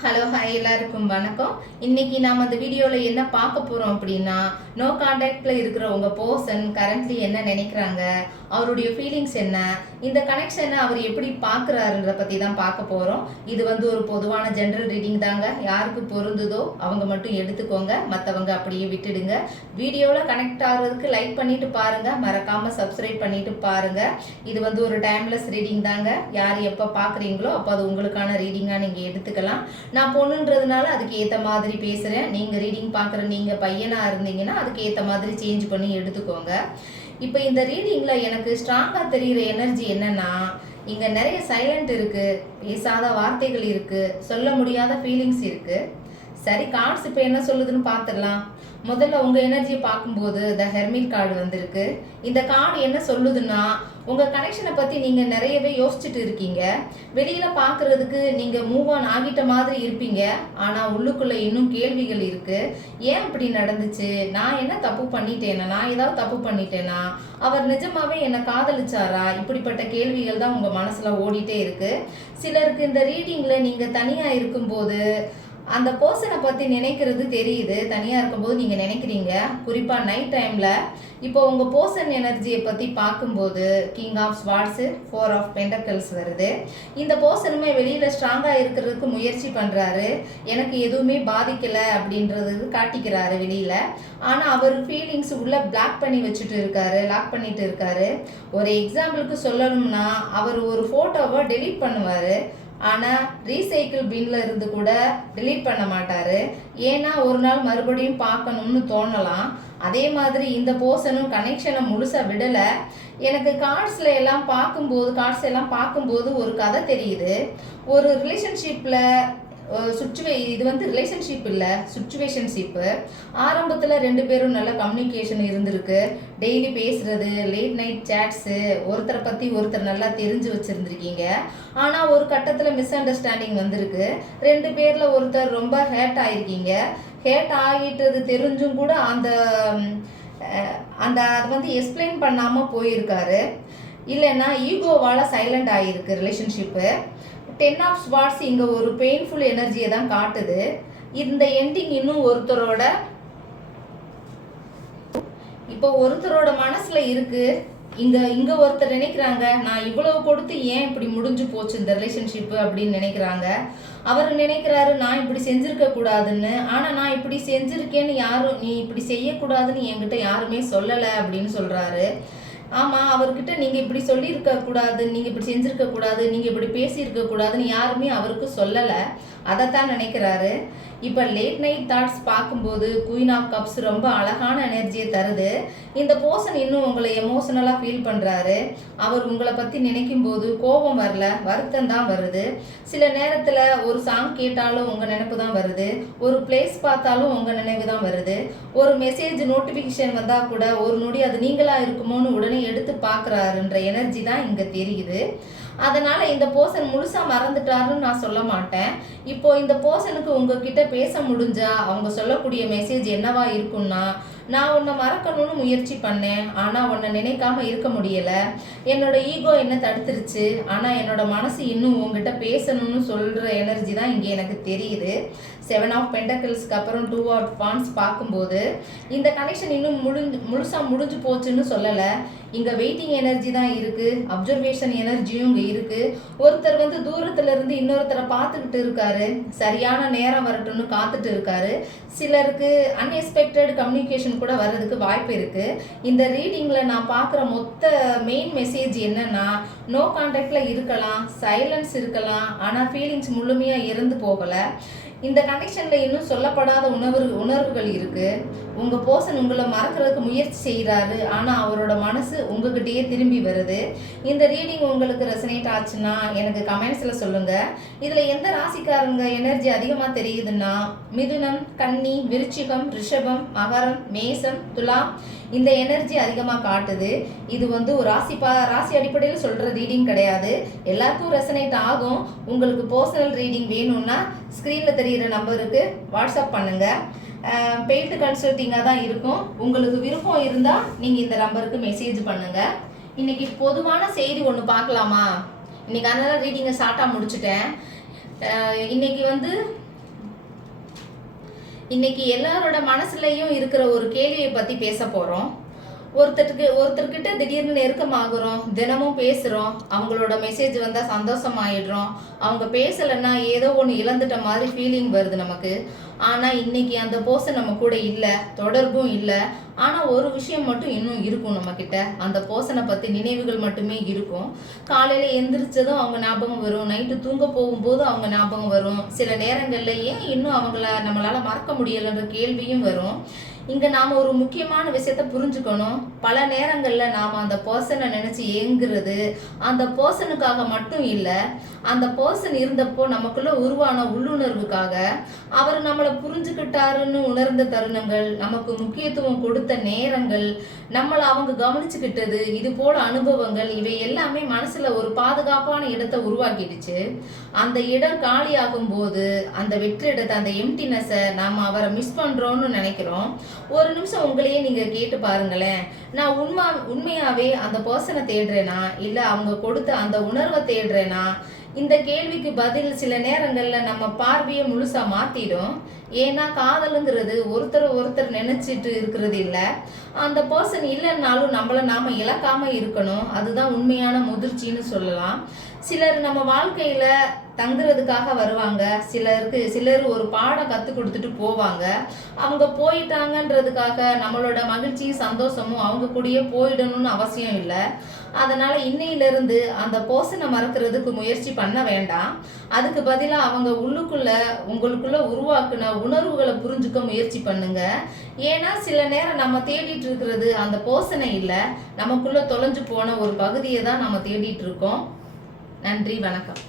Hello hi எல்லாருக்கும் வணக்கம். இன்னைக்கு நாம் அந்த வீடியோவில் என்ன பார்க்க போகிறோம் அப்படின்னா, நோ கான்டாக்டில் இருக்கிற உங்கள் பர்சன் கரண்ட்லி என்ன நினைக்கிறாங்க, அவருடைய ஃபீலிங்ஸ் என்ன, இந்த கனெக்ஷனை அவர் எப்படி பார்க்குறாருன்றத பற்றி தான் பார்க்க போகிறோம். இது ஒரு பொதுவான ஜென்ரல் ரீடிங் தாங்க. யாருக்கு பொருந்துதோ அவங்க மட்டும் எடுத்துக்கோங்க, மற்றவங்க அப்படியே விட்டுடுங்க. வீடியோவில் கனெக்ட் ஆகிறதுக்கு லைக் பண்ணிட்டு பாருங்கள், மறக்காமல் சப்ஸ்கிரைப் பண்ணிட்டு பாருங்கள். இது ஒரு டைம்லெஸ் ரீடிங் தாங்க. யார் எப்போ பார்க்குறீங்களோ அப்போ அது உங்களுக்கான ரீடிங்காக நீங்கள் எடுத்துக்கலாம். நான் பொண்ணுன்றதுனால அதுக்கு ஏற்ற மாதிரி பேசுகிறேன். நீங்கள் ரீடிங் பார்க்குற நீங்கள் பையனாக இருந்தீங்கன்னா அதுக்கு ஏற்ற மாதிரி சேஞ்ச் பண்ணி எடுத்துக்கோங்க. இப்போ இந்த ரீடிங்கில் எனக்கு ஸ்ட்ராங்காக தெரிகிற எனர்ஜி என்னென்னா, இங்கே நிறைய சைலண்ட் இருக்குது, பேசாத வார்த்தைகள் இருக்குது, சொல்ல முடியாத ஃபீலிங்ஸ் இருக்குது. சரி, கார்ட்ஸ் இப்போ என்ன சொல்லுதுன்னு பார்த்துடலாம். முதல்ல உங்கள் எனர்ஜியை பார்க்கும்போது த ஹெர்மிட் கார்டு வந்திருக்கு. இந்த கார்டு என்ன சொல்லுதுன்னா, உங்கள் கனெக்ஷனை பற்றி நீங்கள் நிறையவே யோசிச்சுட்டு இருக்கீங்க. வெளியில் பார்க்குறதுக்கு நீங்கள் மூவ் ஆன் ஆகிட்ட மாதிரி இருப்பீங்க, ஆனால் உள்ளுக்குள்ளே இன்னும் கேள்விகள் இருக்குது. ஏன் இப்படி நடந்துச்சு, நான் என்ன தப்பு பண்ணிட்டேனா, நான் ஏதாவது தப்பு பண்ணிட்டேனா, அவர் நிஜமாவே என்னை காதலிச்சாரா, இப்படிப்பட்ட கேள்விகள் தான் உங்கள் மனசில் ஓடிட்டே இருக்குது. சிலருக்கு இந்த ரீடிங்கில் நீங்கள் தனியாக இருக்கும்போது அந்த பர்சனை பற்றி நினைக்கிறது தெரியுது. தனியாக இருக்கும்போது நீங்கள் நினைக்கிறீங்க, குறிப்பாக நைட் டைமில். இப்போ உங்கள் பர்சன் எனர்ஜியை பற்றி பார்க்கும்போது கிங் ஆஃப் ஸ்வார்ட்ஸு, 4 ஆஃப் பென்டக்கிள்ஸ் வருது. இந்த பர்சனுமே வெளியில் ஸ்ட்ராங்காக இருக்கிறதுக்கு முயற்சி பண்ணுறாரு. எனக்கு எதுவுமே பாதிக்கலை அப்படின்றது காட்டிக்கிறாரு வெளியில். ஆனால் அவர் ஃபீலிங்ஸ் உள்ள பிளாக் பண்ணி வச்சுட்டு இருக்காரு, லாக் பண்ணிட்டு இருக்காரு. ஒரு எக்ஸாம்பிளுக்கு சொல்லணும்னா, அவர் ஒரு ஃபோட்டோவை டெலீட் பண்ணுவார், ஆனால் ரீசைக்கிள் பின்ல இருந்து கூட டிலீட் பண்ண மாட்டார். ஏன்னா ஒரு நாள் மறுபடியும் பார்க்கணும்னு தோணலாம். அதே மாதிரி இந்த பர்சனும் கனெக்ஷனை முழுசாக விடலை. எனக்கு கார்ட்ஸ் எல்லாம் பார்க்கும்போது ஒரு கதை தெரியுது. ஒரு ரிலேஷன்ஷிப்பில் இது ரிலேஷன்ஷிப் இல்லை, சுச்சுவேஷன்ஷிப்பு. ஆரம்பத்தில் 2 பேரும் நல்ல கம்யூனிகேஷன் இருந்திருக்கு, டெய்லி பேசுறது, லேட் நைட் சேட்ஸு, ஒருத்தரை பற்றி ஒருத்தர் நல்லா தெரிஞ்சு வச்சுருந்துருக்கீங்க. ஆனால் ஒரு கட்டத்தில் மிஸ் அண்டர்ஸ்டாண்டிங் வந்திருக்கு. 2 பேரில் ஒருத்தர் ரொம்ப ஹேர்ட் ஆகிருக்கீங்க. ஹேர்ட் ஆகிட்டது தெரிஞ்சும் கூட அது எக்ஸ்பிளைன் பண்ணாமல் போயிருக்காரு. இல்லைன்னா ஈகோவால் சைலண்ட் ஆகியிருக்கு ரிலேஷன்ஷிப்பு. 10 ஆஃப் ஸ்வார்ட்ஸ் இங்கே ஒரு பெயின்ஃபுல் எனர்ஜியை தான் காட்டுது. இந்த எண்டிங் இன்னும் ஒருத்தரோட மனசுல இருக்கு. இங்க ஒருத்தர் நினைக்கிறாங்க, நான் இவ்வளவு கொடுத்து ஏன் இப்படி முடிஞ்சு போச்சு இந்த ரிலேஷன்ஷிப்பு அப்படின்னு நினைக்கிறாங்க. அவர் நினைக்கிறாரு, நான் இப்படி செஞ்சிருக்க கூடாதுன்னு. ஆனா நான் இப்படி செஞ்சிருக்கேன்னு நீ இப்படி செய்யக்கூடாதுன்னு என்கிட்ட யாருமே சொல்லலை அப்படின்னு சொல்றாரு. ஆமாம், அவர்கிட்ட நீங்கள் இப்படி சொல்லியிருக்க கூடாது, நீங்கள் இப்படி செஞ்சுருக்க கூடாது, நீங்கள் இப்படி பேசியிருக்க கூடாதுன்னு யாருமே அவருக்கு சொல்லலை. அதைத்தான் நினைக்கிறாரு. இப்போ லேட் நைட் தாட்ஸ் பார்க்கும்போது குயின் ஆஃப் கப்ஸ் ரொம்ப அழகான எனர்ஜியை தருது. இந்த பர்சன் இன்னும் உங்களை எமோஷனலாக ஃபீல் பண்ணுறாரு. அவர் உங்களை பற்றி நினைக்கும் போது கோபம் வரல, வருத்தம் தான் வருது. சில நேரத்தில் ஒரு சாங் கேட்டாலும் உங்கள் நினைப்பு தான் வருது, ஒரு பிளேஸ் பார்த்தாலும் உங்கள் நினைவு தான் வருது. ஒரு மெசேஜ் நோட்டிஃபிகேஷன் வந்தால் கூட ஒரு நொடி அது நீங்களாக இருக்குமோன்னு உடனே எடுத்து பார்க்குறாருன்ற எனர்ஜி தான் இங்கே தெரியுது. அதனால் இந்த பர்சன் முழுசாக மறந்துட்டாருன்னு நான் சொல்ல மாட்டேன். இப்போ இந்த பர்சனுக்கு உங்ககிட்ட பேச முடிஞ்சா அவங்க சொல்லக்கூடிய மெசேஜ் என்னவா இருக்குன்னா, நான் உன்னை மறக்கணும்னு முயற்சி பண்ணேன், ஆனால் உன்னை நினைக்காம இருக்க முடியலை. என்னோட ஈகோ என்ன தடுத்துருச்சு, ஆனால் என்னோட மனசு இன்னும் உங்ககிட்ட பேசணும்னு சொல்கிற எனர்ஜி தான் இங்கே எனக்கு தெரியுது. 7 ஆஃப் பென்டக்கிள்ஸ்க்கு அப்புறம் 2 ஆஃப் வாண்ட்ஸ் பார்க்கும்போது இந்த கனெக்ஷன் இன்னும் முழுசாக முடிஞ்சு போச்சுன்னு சொல்லலை. இங்கே வெயிட்டிங் எனர்ஜி தான் இருக்குது, அப்சர்வேஷன் எனர்ஜியும் இங்கே இருக்குது. ஒருத்தர் தூரத்துல இருந்து இன்னொருத்தரை பார்த்துக்கிட்டு இருக்காரு, சரியான நேரம் வரட்டும்னு காத்துட்டு இருக்காரு. சிலருக்கு அன்எக்ஸ்பெக்டட் கம்யூனிகேஷன் கூட வர்றதுக்கு வாய்ப்பு இருக்குது. இந்த ரீடிங்கில் நான் பார்க்குற மொத்த மெயின் மெசேஜ் என்னன்னா, நோ கான்டாக்டில் இருக்கலாம், சைலன்ஸ் இருக்கலாம், ஆனால் ஃபீலிங்ஸ் முழுமையாக இறந்து போகலை. இந்த கனெக்ஷனில் இன்னும் சொல்லப்படாத உணர்வுகள் இருக்குது. உங்கள் பர்சன் உங்களை மறக்கிறதுக்கு முயற்சி செய்கிறாரு, ஆனால் அவரோட மனசு உங்ககிட்டயே திரும்பி வருது. இந்த ரீடிங் உங்களுக்கு ரெசனேட் ஆச்சுன்னா எனக்கு கமெண்ட்ஸில் சொல்லுங்கள். இதில் எந்த ராசிக்காரங்க எனர்ஜி அதிகமாக தெரியுதுன்னா, மிதுனம், கன்னி, விருச்சிகம், ரிஷபம், மகரம், மேசம், துலாம், இந்த எனர்ஜி அதிகமாக காட்டுது. இது ஒரு ராசி அடிப்படையில் சொல்கிற ரீடிங் கிடையாது, எல்லாருக்கும் ரெசனேட் ஆகும். உங்களுக்கு பர்சனல் ரீடிங் வேணும்னா ஸ்க்ரீனில் தெரிகிற நம்பருக்கு வாட்ஸ்அப் பண்ணுங்கள். பெய்டு கன்சல்ட்டிங்காக தான் இருக்கும். உங்களுக்கு விருப்பம் இருந்தால் நீங்கள் இந்த நம்பருக்கு மெசேஜ் பண்ணுங்கள். இன்றைக்கி பொதுவான செய்தி ஒன்று பார்க்கலாமா? இன்றைக்கி அதனால் ரீடிங்கை ஷார்ட்டாக முடிச்சுட்டேன். இன்றைக்கி இன்னைக்கு எல்லாரோட மனசுலயும் இருக்கிற ஒரு கேள்வியை பத்தி பேச போறோம். ஒருத்தர்கிட்ட திடீர்னு நெருக்கமாகுறோம், தினமும் பேசுறோம், அவங்களோட மெசேஜ் வந்தா சந்தோஷமாயிடுறோம். அவங்க பேசலைன்னா ஏதோ ஒன்று இழந்துட்ட மாதிரி ஃபீலிங் வருது நமக்கு. ஆனா இன்னைக்கு அந்த பர்சன் நம்ம கூட இல்லை, தொடர்பும் இல்லை. ஆனா ஒரு விஷயம் மட்டும் இன்னும் இருக்கும் நம்ம கிட்ட. அந்த பர்சனை பத்தி நினைவுகள் மட்டுமே இருக்கும். காலையில எந்திரிச்சதும் அவங்க ஞாபகம் வரும், நைட்டு தூங்க போகும்போது அவங்க ஞாபகம் வரும். சில நேரங்கள்ல ஏன் இன்னும் அவங்கள நம்மளால மறக்க முடியலைன்ற கேள்வியும் வரும். இங்க நாம ஒரு முக்கியமான விஷயத்த புரிஞ்சுக்கணும். பல நேரங்கள்ல நாம அந்த பர்சனை நினைச்சு ஏங்குறது அந்த பர்சனுக்காக மட்டும் இல்ல, அந்த பர்சன் இருந்தப்போ நமக்குள்ள உருவான உள்ளுணர்வுக்காக. அவர் நம்மளை புரிஞ்சுக்கிட்டாருன்னு உணர்ந்த தருணங்கள், நமக்கு முக்கியத்துவம் கொடுத்த நேரங்கள், நம்மளை அவங்க கவனிச்சுக்கிட்டது, இது போல அனுபவங்கள், இவை எல்லாமே மனசுல ஒரு பாதுகாப்பான இடத்தை உருவாக்கிடுச்சு. அந்த இடம் காலியாகும் போது அந்த வெற்றிடத்தை, அந்த எம்டினஸை நாம அவரை மிஸ் பண்றோம்னு நினைக்கிறோம். ஒரு நிமிஷம் உங்களையே நீங்க கேட்டு பாருங்களேன். நான் உண்மையாவே அந்த பர்சனை தேடுறேனா, இல்ல அவங்க கொடுத்த அந்த உணர்வை தேடுறேனா? இந்த கேள்விக்கு பதில் சில நேரங்கள்ல நம்ம பார்வையை முழுசா மாத்திடும். ஏன்னா காதலுங்கிறது ஒருத்தர் நினைச்சிட்டு இருக்கிறது இல்ல. அந்த பர்சன் இல்லைன்னாலும் நம்மள நாம இழக்காம இருக்கணும். அதுதான் உண்மையான முதிர்ச்சின்னு சொல்லலாம். சிலர் நம்ம வாழ்க்கையில தங்குறதுக்காக வருவாங்க. சிலர் ஒரு பாடம் கற்றுக் கொடுத்துட்டு போவாங்க. அவங்க போயிட்டாங்கன்றதுக்காக நம்மளோட மகிழ்ச்சியும் சந்தோஷமும் அவங்க கூடயே போயிடணும்னு அவசியம் இல்லை. அதனால இன்னையிலிருந்து அந்த பர்சனை மறக்கிறதுக்கு முயற்சி பண்ண வேண்டாம். அதுக்கு பதிலாக அவங்க உங்களுக்குள்ள உருவாக்குன உணர்வுகளை புரிஞ்சுக்க முயற்சி பண்ணுங்க. ஏன்னா சில நேரம் நம்ம தேடிட்டு இருக்கிறது அந்த பர்சனை இல்லை, நமக்குள்ள தொலைஞ்சு போன ஒரு பகுதியை தான் நம்ம தேடிட்டு இருக்கோம். நன்றி, வணக்கம்.